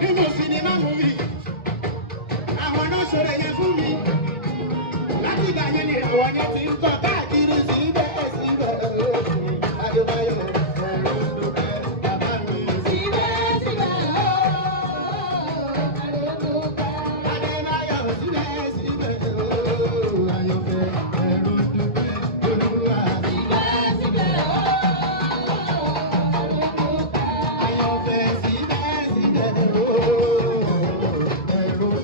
Nínú sinimá múvi, àwọn náà ṣòro yẹn fún mi. Láti ìgbà yẹn ni ìràwọ̀ yẹn ti ń tọ́ káàkiri síbẹ̀ síbẹ̀. Adébáyọ̀ ẹ̀rọ dúpẹ́ bàbá mi. Síbẹ̀ síbẹ̀ Adébáyọ̀ síbẹ̀ síbẹ̀ Ayọ̀fẹ́ ẹ̀rọ dúpẹ́ Olúwa. Síbẹ̀ síbẹ̀ Ayọ̀fẹ́ síbẹ̀ síbẹ̀ ẹ̀rọ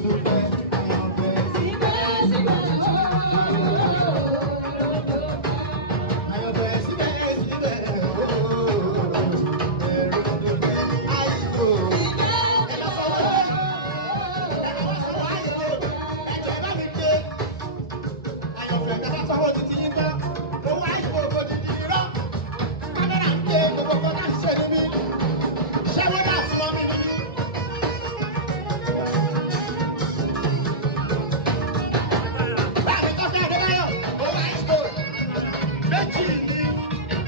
dúpẹ́ Ayọ̀fẹ́ síbẹ̀ síbẹ̀ Ayọ̀fẹ́ síbẹ̀ síbẹ̀ ẹ̀rọ dúpẹ́ Ayọ̀. Ẹ lọ sọ̀rọ̀ Ayọ̀ ẹ̀jọ̀ bá mi dé Ayọ̀fẹ́ ẹ bá sọ̀rọ̀ títí yín tán owó Ayọ̀ ògòdì ní irọ́ kámẹ́rà ń dé gbogbo kan láti ṣe níbí ṣẹ́wó láti lọ́ mi níbí. Báàmì kọ́kọ́ Adébáyọ̀ owó Ayọ̀ méjì ní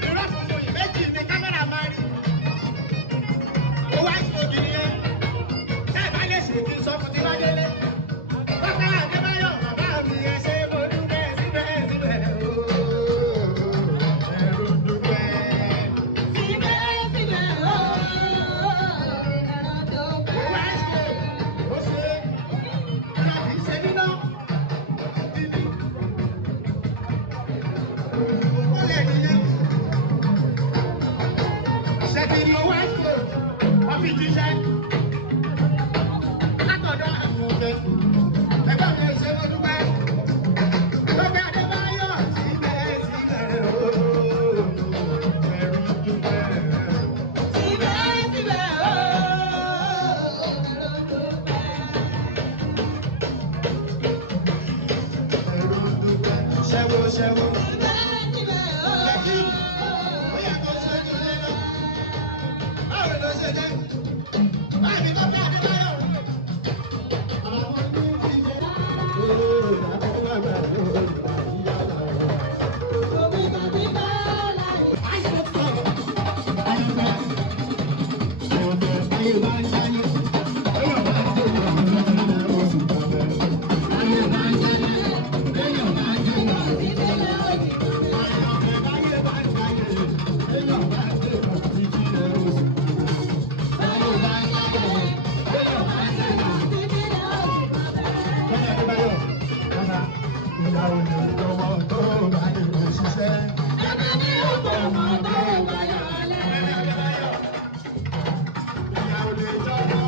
irọ́ funfun yìí méjì ní kámẹ́rà máa rí owó Ayọ̀ ògì nìyẹn ṣé ẹ bá lè ṣe kí n sọ fún ti bá délé. Kọ́kọ́ Adébáyọ̀ bàbá mi ẹ ṣe mo dúpẹ́ síbẹ̀ síbẹ̀ ẹ̀rù dúpẹ́. Síbẹ̀ síbẹ̀ Owó Ayọ̀ ó ṣe ara kì í ṣe níná dídí ó lè nìyẹn. Ṣèkìrì owó Ayọ̀ wọ́n fi jíṣẹ́ látọ̀dọ̀ àwọn òkè. Ẹgbẹ́ mi ṣe mo dúpẹ́. Lọ́kẹ́ Adébáyọ̀ síbẹ̀ síbẹ̀ ẹ̀rù dúpẹ́. Síbẹ̀ síbẹ̀ ẹ̀rù dúpẹ́. Ṣẹ́wó ṣẹ́wó. Lẹ́kí ó yẹ kó ṣe ní ilé náà. Báwo ló ṣe jẹ́? Báyìí Lọ́kẹ́ Adébáyọ̀. Àwọn ní ìjẹ́ ìyàwó ni ìjọba tó bá lè ṣiṣẹ́. Ẹgbẹ́ ní ọ̀pọ̀ ọmọ tó bá yọ̀ ọ́ lẹ́yìn. Ìyàwó ni ìjọba.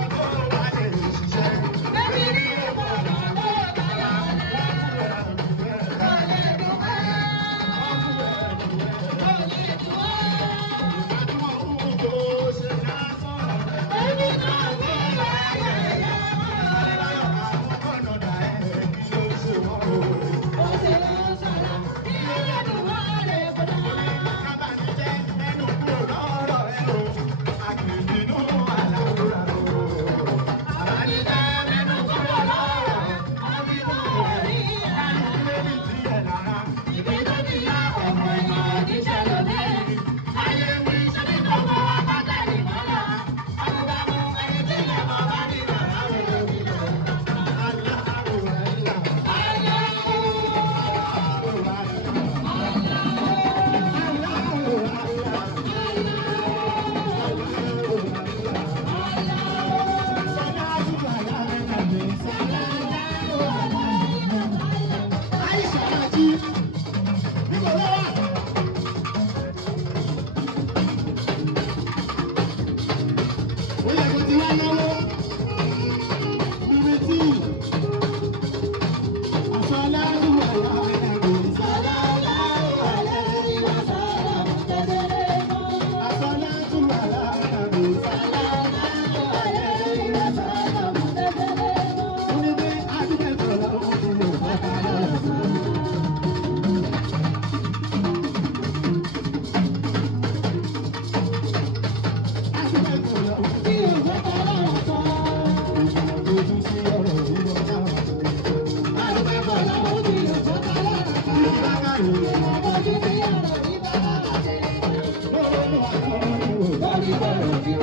Thank you.